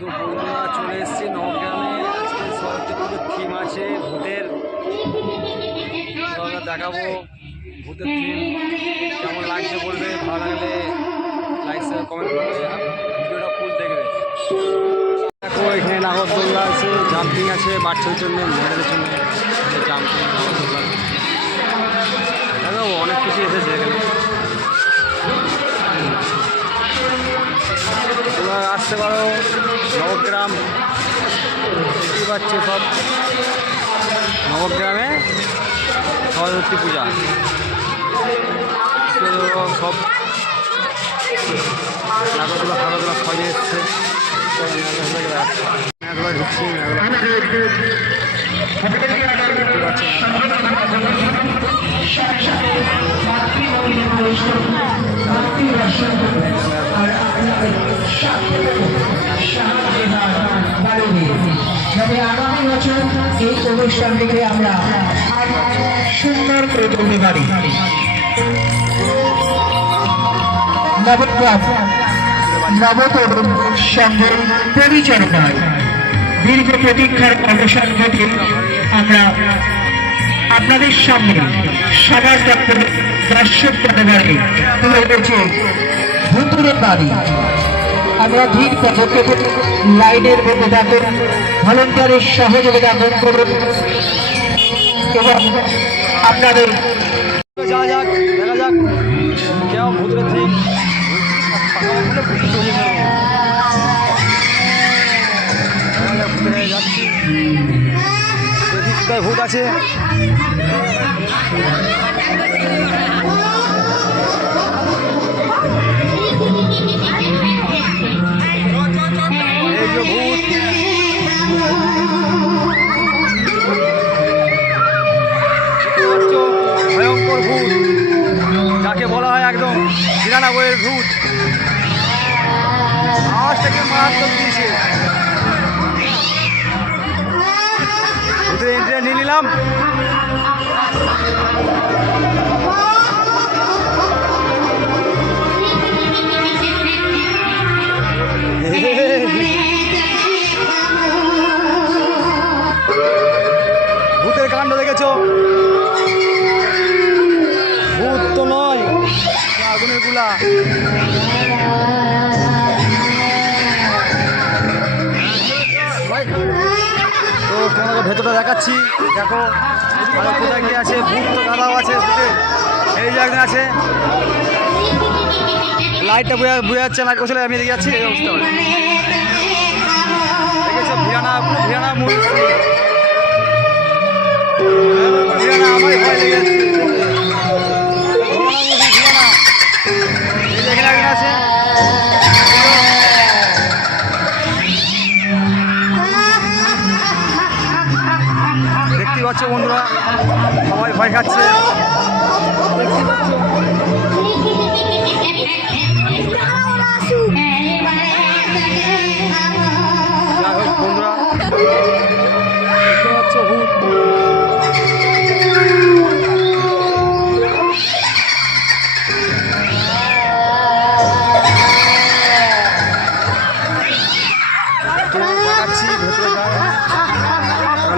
তো বন্ধুরা চলে এসেছি নবগ্রামে। আজকে সরস্বতী পুজোর থিম আছে ভূতের, দেখাবো ভূতের থিম কেমন লাগছে বলবে, ভালো লাগলে লাইক শেয়ার কমেন্ট করবে, ভিডিওটা ফুল দেখবে। দেখো এখানে নাগরদোল্লা আছে, জাম্পিং আছে বাচ্চাদের জন্য, মেয়েদের জন্য জাম্পিং, নাগরদোল্লা, দেখো অনেক কিছু এসেছে এখানে। তোমরা আসতে পারো নবগ্রাম, দেখতেই পাচ্ছ সব নবগ্রামে সরস্বতী পূজা সব নাগরদোলা ফাগরদোলা সরিয়ে এসছে। একবার ঢুকছি তবে আগামী বছর এই অনুষ্ঠানটিকে আমরা সুন্দর করে তুলতে পারি। নবতরুণ সঙ্গে পরিচালনায় দীর্ঘ প্রতীক্ষার অবসান ঘটে আমরা আপনাদের সামনে সমাজ দর্শক দরবারে তুলে ধরেছে ভূতুরের বাড়ি। আমরা ধীর পদক্ষেপে লাইনের মধ্যে থাকুন, ভলেন্টিয়ারের সহযোগিতা করুন এবং আপনাদের যাওয়া যাক, দেখা যাক কেমন ভূতের থিম। যাচ্ছি, ভূত আছে। এই যে ভূত, ভয়ঙ্কর ভূত যাকে বলা হয় একদম ৯৯-এর ভূত। আওয়াজটাকে মারাত্মক দিয়েছে। ভূতের এন্ট্রিটা নিয়ে নিলাম। ভূতের কাণ্ড দেখেছো? ভূত তো নয়, আগুনের গুলা। তো তোমাকে ভেতরটা দেখাচ্ছি, দেখো আর কোথায় কি আছে। ভূত তো গাদাও আছে, এই যে একজন আছে, লাইটটা বুঝে যাচ্ছে না, কোথায় আমি দেখে যাচ্ছি, এই অবস্থা দেখেছো। ভিয়ানা মূর্তি, ভিয়ানা আমার ভয় লেগে যাচ্ছে। এখানে একজন আছে, দেখতে পাচ্ছ বন্ধুরা, সবাই ভয় খাচ্ছে। যাই হোক বন্ধুরা, দেখতে পাচ্ছ ভূত। দেখাচ্ছি ভেতরে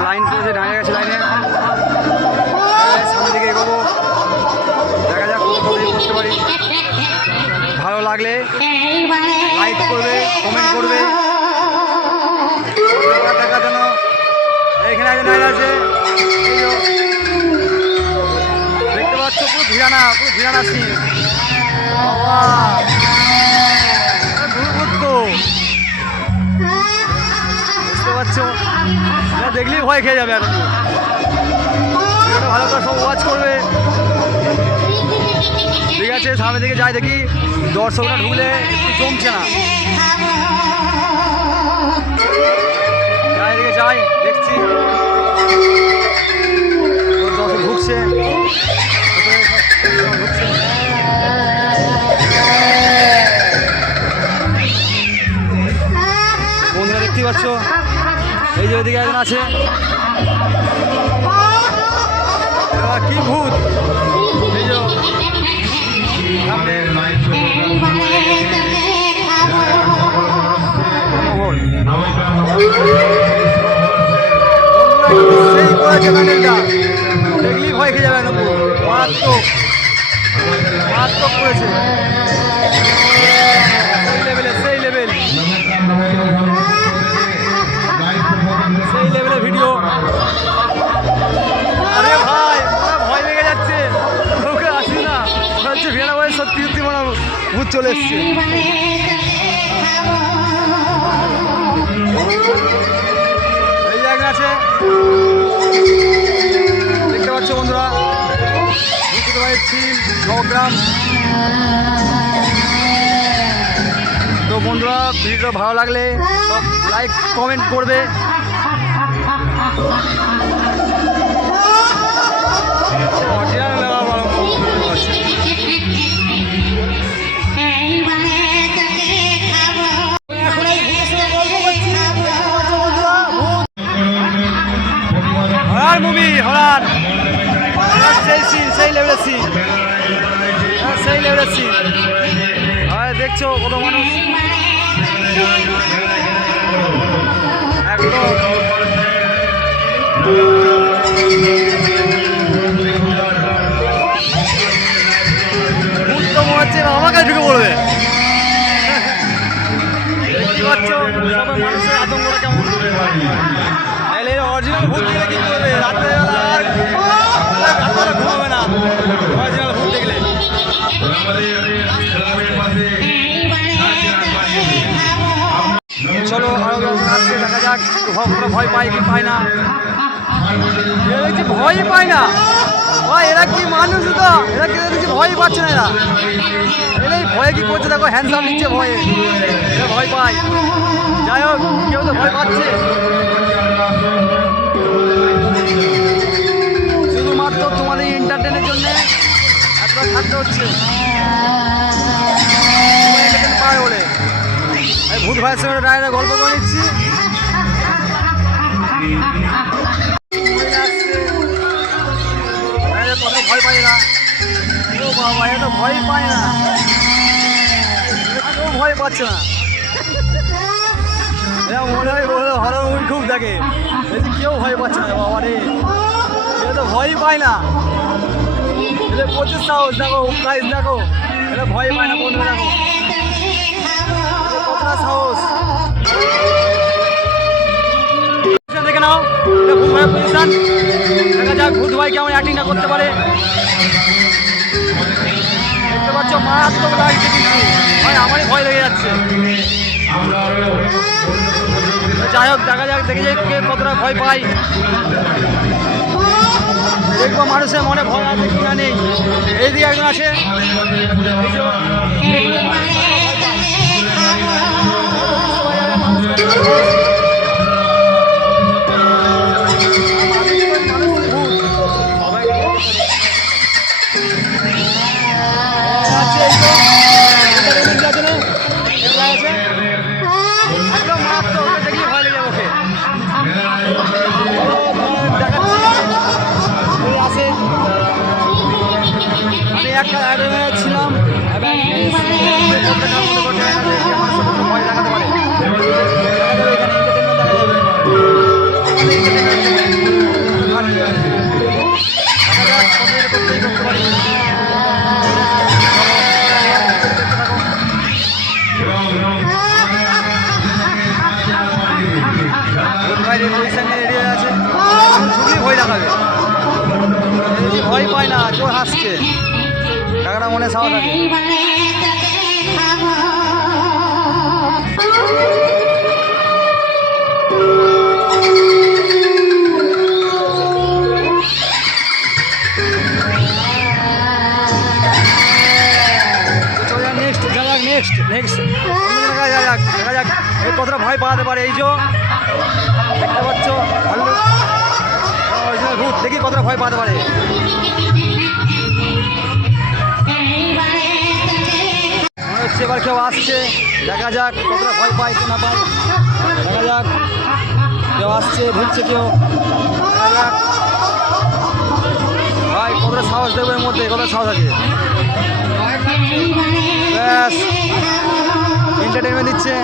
লাইন পড়েছে, দাঁড়িয়ে গেছে লাইনে, সামনের দিকে এগোবো, দেখা যাক কতদিন করতে পারি। ভালো লাগলে লাইক করবে, কমেন্ট করবে। টাকা যেন এখানে একজন আছে, দেখতে পাচ্ছ পুরো ভিড়ানা সিন। বুঝতে পারছো, দেখলেই ভয় খেয়ে যাবে। এখন ভালো করে সব ওয়াচ করবে, ঠিক আছে। সামনের দিকে যাই, দেখি দর্শকরা ঢুকলে একটু জমছে না, এদিকে যাই, দেখছি দর্শক ঢুকছে। বন্ধুরা দেখতে পাচ্ছ, এই যে ওইদিকে একজন আছে। কি ভূত, এই যে সামনে সেই করেছে প্যান্ডেলটা, দেখলেই ভয় খেয়ে যাবে নব্বু। মারাত্মক মারাত্মক করেছে, সেই লেভেলে সেই লেভেল ভিডিও। আরে ভাই ভয় লেগে যাচ্ছে, ওকে আসি না হচ্ছে ভিড়া ভাই, সত্যি সত্যি মনে ভূত চলে এসছে। এই জায়গা আছে দেখতে পাচ্ছ বন্ধুরা, নবগ্রাম। তো বন্ধুরা ভিডিওটা ভালো লাগলে লাইক কমেন্ট করবে। হরার মুভি, হরার সেই সিন, সেই লেভেলের সিন, সেই লেভেলের সিন। দেখছো কত মানুষ একদম হচ্ছে আমার কাছে ঢুকে পড়বে। দেখতে পাচ্ছ সবাই মানুষের আতঙ্কটা কেমন। অরিজিনাল ভূত দেখলে কি করবে, রাত্রেবেলা আর ঘুমাবে না অরিজিনাল ভূত দেখলে। চলো আরো আজকে দেখা যাক ভয় পায় কি পায় না। এরা কি ভয়ই পায় না ভাই, এরা কি মানুষ তো, এরা কি দেখছি ভয়ই পাচ্ছে না। এরা এই ভয়ে কি করছে দেখো, হ্যান্ডসাম নিচ্ছে ভয়ে, এরা ভয় পায়। যাই হোক কেউ তো ভয় পাচ্ছে, শুধুমাত্র তোমাদের এন্টারটেনের জন্য এতটা থাকতে হচ্ছে পায় বলে। এই ভূত ভাইয়ের সঙ্গে ডাইরেক্ট গল্প করে নিচ্ছি। কত ভয় পায় না, ও বাবা এত ভয় পায় না, কেউ ভয় পাচ্ছে না। এরা মনে হয় হরর মুভি খুব দেখে, কেউ ভয় পাচ্ছে না বাবা রে, এটা তো ভয়ই পায় না। এটা প্রচুর সাহস দেখো, প্রাইস দেখো, এটা ভয় পায় না বন্ধু, দেখো কতটা সাহস। দেখে নাও এটা ভূত ভাইয়ের পজিশন, দেখা যাক ভূত ভাই কেমন অ্যাক্টিংটা করতে পারে। দেখতে পাচ্ছ মারাত্মক লাগছে, কিন্তু ভাই আমারই ভয় লেগে যাচ্ছে। যাই হোক দেখা যাক, দেখে যাই কে কতটা ভয় পাই। দেখবো মানুষের মনে ভয় আছে কিনা নেই। এইদিকে একজন আছে, ছিলাম ভয় দেখাতে পারে। ভয় দেখাবে, ভয় পায় না, জোর হাসছে, টাকাটা মনে সাহস আছে। নেক্সট দেখা যাক এই কতটা ভয় পাওয়াতে পারে। এই যে দেখতে পাচ্ছ ভূত, দেখি কতটা ভয় পাওয়াতে পারে। মনে হচ্ছে এবার কেউ আসছে, দেখা যাক কতটা ভয় পায় কি না পায়। দেখা যাক কেউ আসছে, ঢুকছে কেউ, দেখা যাক ভাই কতটা সাহস দেবে এর মধ্যে, কতটা সাহস আছে। ব্যাস এন্টারটেনমেন্ট দিচ্ছে।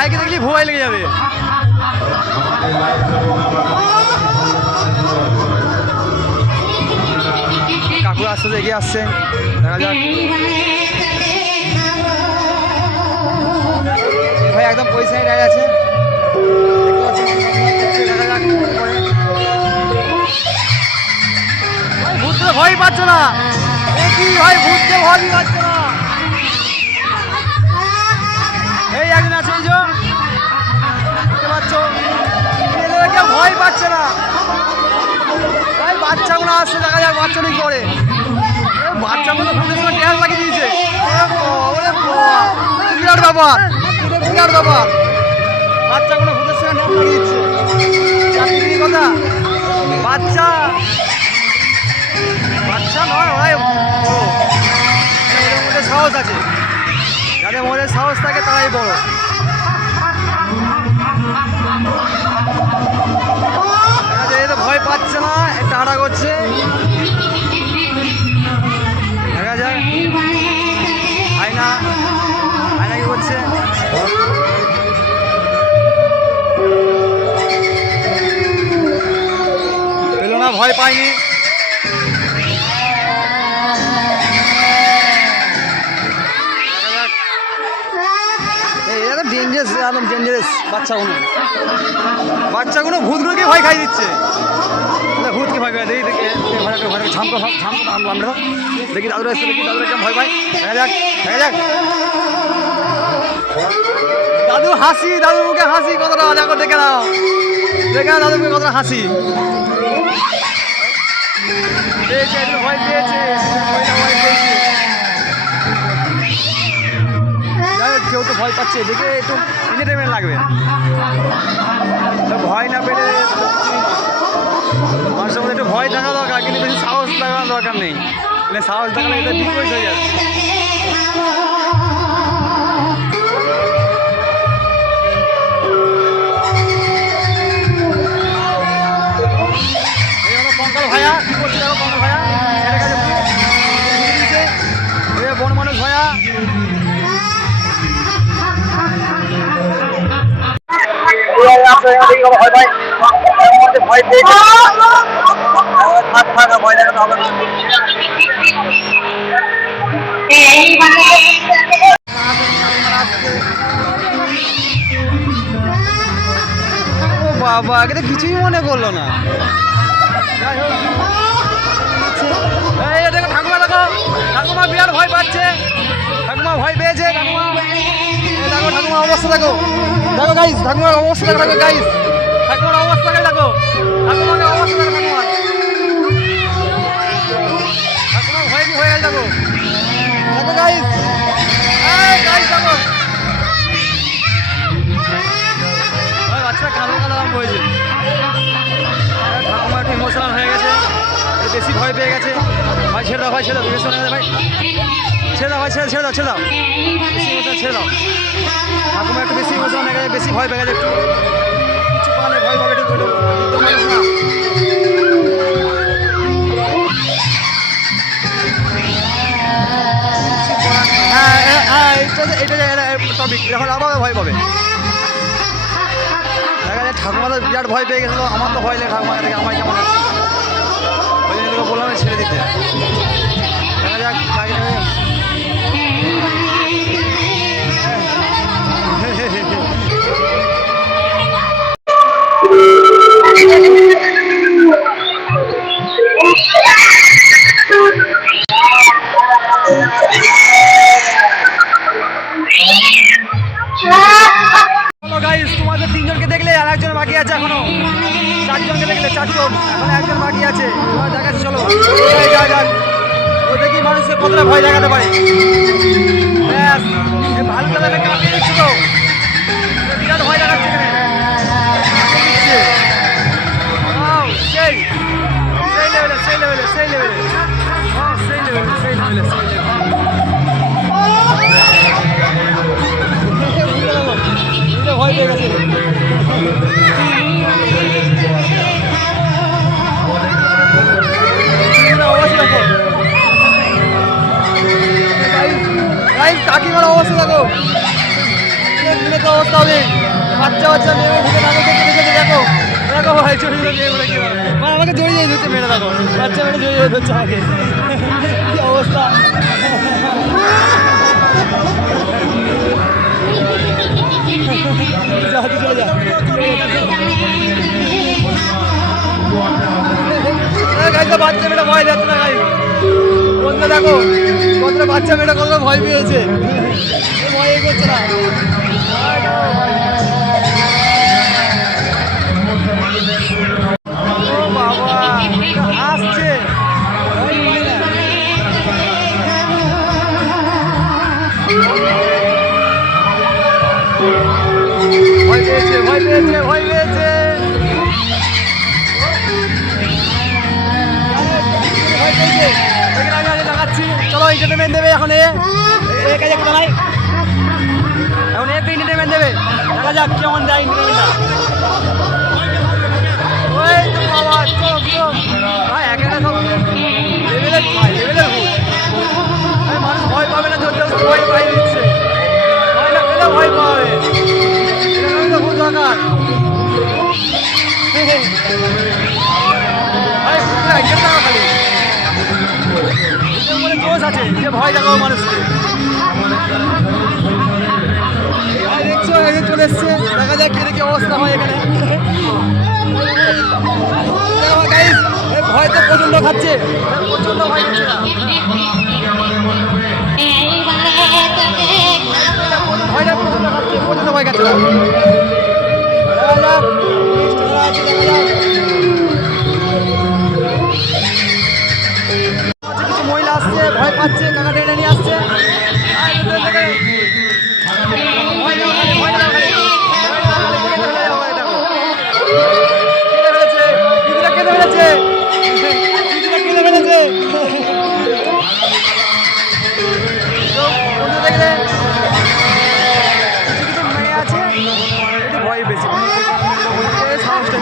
ভাইকে দেখলি ভয় লেগে যাবে। কাকু আস্তে আস্তে এগিয়ে আসছে, দেখা যাক। ভাই একদম পয়সায় দাঁড়িয়ে আছে, দেখতে পাচ্ছি। দেখা যাক ভাই, ভূতকে ভয় পাচ্ছ না? কি ভাই, ভূতকে ভয়ই পাচ্ছ না? এই একদিন আছে, এই যে দেখতে পাচ্ছ, কেউ ভয় পাচ্ছে না ভাই। বাচ্চাগুলো আসছে, দেখা যাক বাচ্চা কি করে। বাচ্চাগুলো ভূতের সঙ্গে ট্যাগ লাগিয়ে দিয়েছে। বিরাট ব্যাপার, বিরাট ব্যাপার। বাচ্চাগুলো ভূতের সঙ্গে ট্যাগ লাগিয়ে দিচ্ছে। চাকরি কথা, বাচ্চা বাচ্চা নয় ভাই, ওদের মধ্যে সাহস আছে। যাদের মধ্যে সাহস থাকে তারাই বড়। ভয় পাচ্ছে না, একটা হাঁটা করছে। দেখা যায় আয়না, আয়না কি করছে? পেল না, ভয় পায়নি। ডেঞ্জারাস, একদম ডেঞ্জারাস। বাচ্চাগুলো ভূতগুলোকে ভয় খাই দিচ্ছে। ভূতকে ভয় পাই, দেখি দেখি ঝামকো আমরা দেখি দাদুর এসে, দেখি দাদুর কেমন ভয় পাই। দেখা যাক, দেখা যাক। দাদু হাসি, দাদুর মুখে হাসি কতটা, দেখো দেখে নাও, দেখে নাও দাদুর মুখে কতটা হাসি। ভয় পেয়েছে, কেউ তো ভয় পাচ্ছে, দেখে একটু এন্টারটেনমেন্ট লাগবে। ভয় না পেলে মানুষের মধ্যে একটু ভয় থাকা দরকার, কিন্তু বেশি সাহস দেখানোর দরকার নেই। মানে সাহস দেখালে এটা বিপরীত হয়ে যাবে। এই হলো পঙ্কল ভাইয়া, কি করছে দেখো পঙ্কল ভাইয়া, ছেড়ে গেছে বন মানুষ ভাইয়া। ভয় পেয়েছে, ভয় দেখাতে হবে। বাবা, এটা কিছুই মনে করলো না। দেখো ঠাকুমা, দেখো ঠাকুমা বিরাট ভয় পাচ্ছে। ঠাকুমা ভয় পেয়েছে, ঠাকুমা দেখো, ঠাকুমার অবস্থা দেখো, দেখো গাইস, ঠাকুমার অবস্থা দেখো গাইস, ঠাকুমার অবস্থা দেখো, ঠাকুমার অবস্থা দেখো, ঠাকুমার ভয় কি হয়ে গেছে দেখো, দেখো গাইস, গাইস দেখো। বাচ্চারা কালো কালো আরম্ভ হয়েছে। ঠাকুমা একটু ইমোশনাল হয়ে গেছে, বেশি ভয় পেয়ে গেছে। ভাই ছেড়ে দাও, ভাই ছেড়ে দাও, ইমোশনাল হয়ে গেছে ভাই, ছেড়ে দাও ভাই, ছেড়ে দাও, ছেড়ে দাও, বেশি ইমোশনাল ছেড়ে দাও। ঠাকুমা একটু বেশি ইমোশনাল হয়ে গেছে, বেশি ভয় পেয়ে গেছে, একটু কিছু পালে ভয় পাবে, একটু মানুষ না। হ্যাঁ, এটা টপিক, এখন আবার ভয় পাবে। দেখা যায় ঠাকুমা তো বিরাট ভয় পেয়ে গেছিলো, আমার তো ভয় লাগে ঠাকুমাকে দেখে, আমার কেমন আছে, ওই জন্য তোকে বললাম ছেড়ে দিতে। দেখা যাক তোমাদের তিনজনকে দেখলে আর একজন বাকি আছে, এখনো চারজনকে দেখলে, চারজন, এখন একজন বাকি আছে। তোমার দেখাচ্ছে, চলো যা যাক, ও দেখি মানুষকে কতটা ভয় দেখাতে পারে। ব্যাস, এই ভালুটা দেখে কাঁপিয়ে দিচ্ছে তো, বিরাট ভয় দেখাচ্ছে এখানে, সেই লেভেলে, সেই লেভেলে, সেই লেভেলে, সেই লেভেলে, সেই লেভেলে, সেই লেভেলে। ভয় পেয়ে গেছে। কাকিমার অবস্থা দেখো, দিলে তো অবস্থা হবে। বাচ্চা বাচ্চা মেয়ে ঢুকে নাগর দেখতে দেখেছে, দেখো দেখো ভাই ছোটো ছোটো মেয়েগুলো কি মানে আমাকে জড়িয়ে ধরছে মেয়েটা, দেখো বাচ্চা মেয়েটা জড়িয়ে ধরছে আমাকে, কি অবস্থা। যা তুই চলে যা, বাচ্চা মেয়েটা ভয় যাচ্ছে না গাই, বন্ধু দেখো কতটা বাচ্চা মেয়েটা কতটা ভয় পেয়েছে, ভয় করছে না। ও বাবা আসছে, ভয় পেয়েছে ভয় পেয়েছে ভয় পেয়েছে। আমি দেখাচ্ছি, চলো এন্টারটেনমেন্ট দেবে এখন এ কাজে একটা দাঁড়াই, এখন একটু এন্টারটেনমেন্ট দেবে, দেখা যাক কেমন দেয় এন্টারটেনমেন্টটা। ওই তো বাবা চোখ চোখ ভাই, এক একটা সব লেভেলের ভাই, লেভেলের ভুল। মানুষ ভয় পাবে না, জোর জোর ভয় পাই দিচ্ছে, ভয় না পেলেও ভয় পাবে, এটা খুব দরকার। খালি জোশ আছে যে ভয় দেখাবো মানুষকে। দেখছো এখানে চলে এসছে, দেখা যাক কি কি অবস্থা হয় এখানে। ভয় তো প্রচন্ড খাচ্ছে, প্রচন্ড ভয় খাচ্ছে না, ভয়টা প্রচন্ড খাচ্ছে, প্রচন্ড ভয় খাচ্ছে না। দেখা যাক কিছু মহিলা আসছে, ভয় পাচ্ছে, টাকা টেনে নিয়ে আসছে, কেঁদে ফেলেছে, দেখলে কিছু কিছু মেয়ে আছে ভয় বেশি, সাহসটা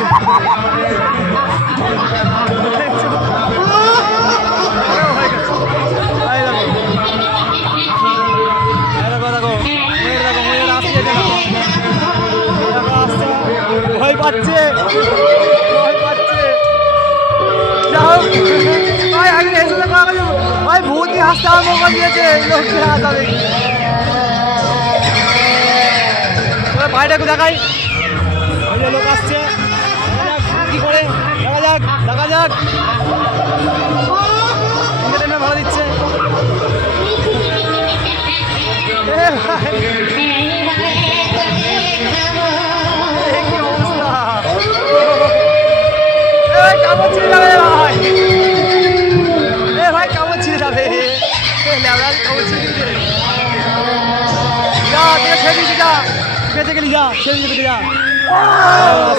ভয় পাচ্ছে, ভয় পাচ্ছে। যাও ভাই আগে এসে ভাই ভূতই হাসতে আরম্ভ করে দিয়েছে, লোককে হাসাবে। ভাইটাকে দেখাই, লোক আসছে, কি করে দেখা যাক, দেখা যাক, এন্টারটেনমেন্ট ভালো দিচ্ছে। কি অবস্থা, কামড় ছিঁড়ে যাবে ভাই, ভাই কামড় ছিঁড়ে যাবে, কামড় ছিঁড়ে দিচ্ছে, যা তুই ছেড়ে দিচ্ছি, যা বেঁচে গেলি, যা ছেড়ে দিতে যা,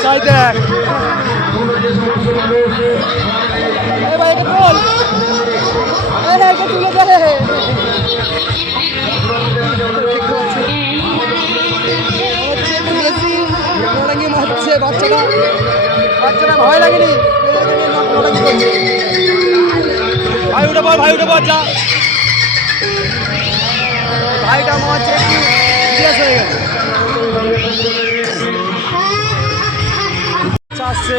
সাই দেখ ভাই, একে বল একে তুলে দে, মারছে বাচ্চাটা, বাচ্চাটা ভয় লাগেনি, ভাই উঠে পর, ভাই উঠে পর, যা ভাইটা মারছে, একটু সিরিয়াস হয়ে গেছে, আসছে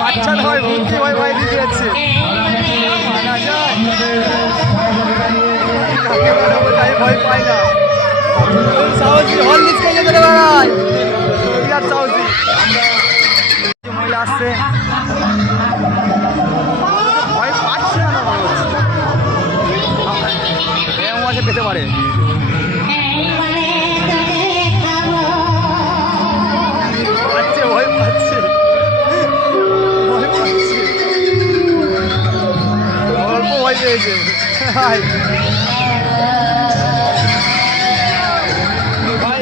বাচ্চা ভয়, ভূতকে ভয় ভয় দিয়ে যাচ্ছে, ভয় পাই না, সাহসী হরলিক্স খেয়ে যেতে বেড়ায়, বিরাট সাহসী। মহিলা আসছে, ভয় পাচ্ছে না, মনে হচ্ছে এমন আছে পেতে পারে, পাচ্ছে ভয় পাচ্ছে, ভয় পাচ্ছে, অল্প ভয় পেয়েছে ভাই,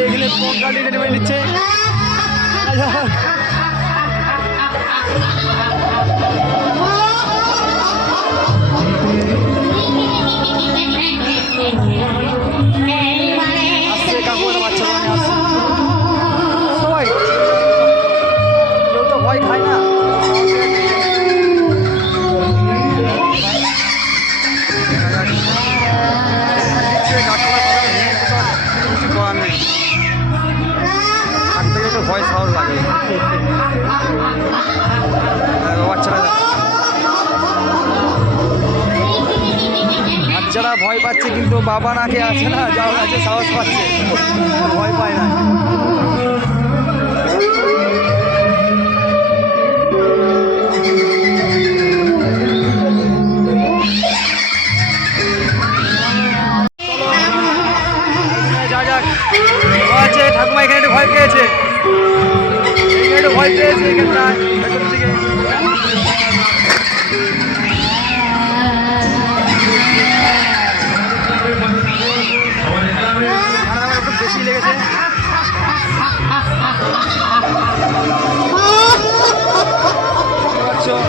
এখানে গাড়ি নেমে নিচ্ছে, আসছে কাকুরা বাচ্চা মানে আসছে, সবাই কেউ তো ভয় খায় না, বেচারা ভয় পাচ্ছে, কিন্তু বাবা নাকে আছে না, যাও আছে সাহস পাচ্ছে, ভয় পায় না। যা যাক, আছে ঠাকুমা এখানে একটু ভয় পেয়েছে, এখানে একটু ভয় পেয়েছে এখানটায় ভেতর থেকে। একটু বেশি লেগেছে। চলো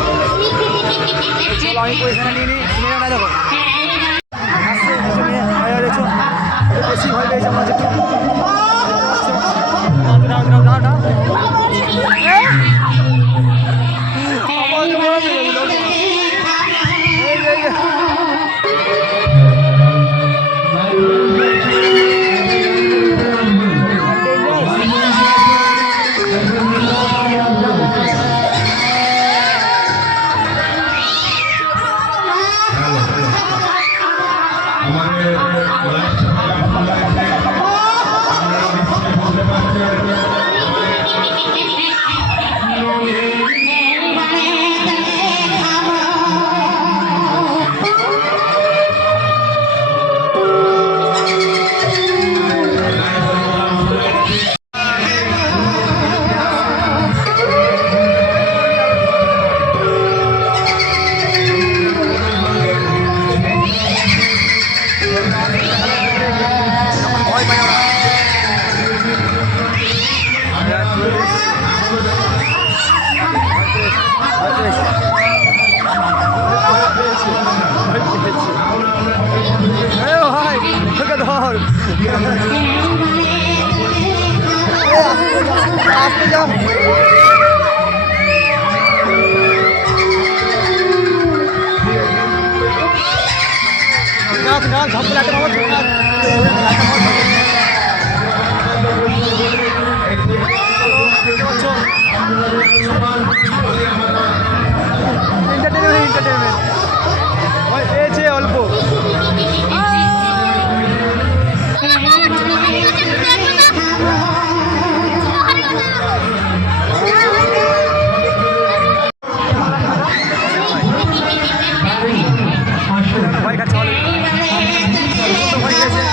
আমি পয়সা নিয়ে নিই, নিয়ে না দেখো দেখছো বেশি ভয় পেয়েছে আমার একটু। অল্প ভয় খাচ্ছে, ভয় খেয়েছে, ভয় খেয়েছে।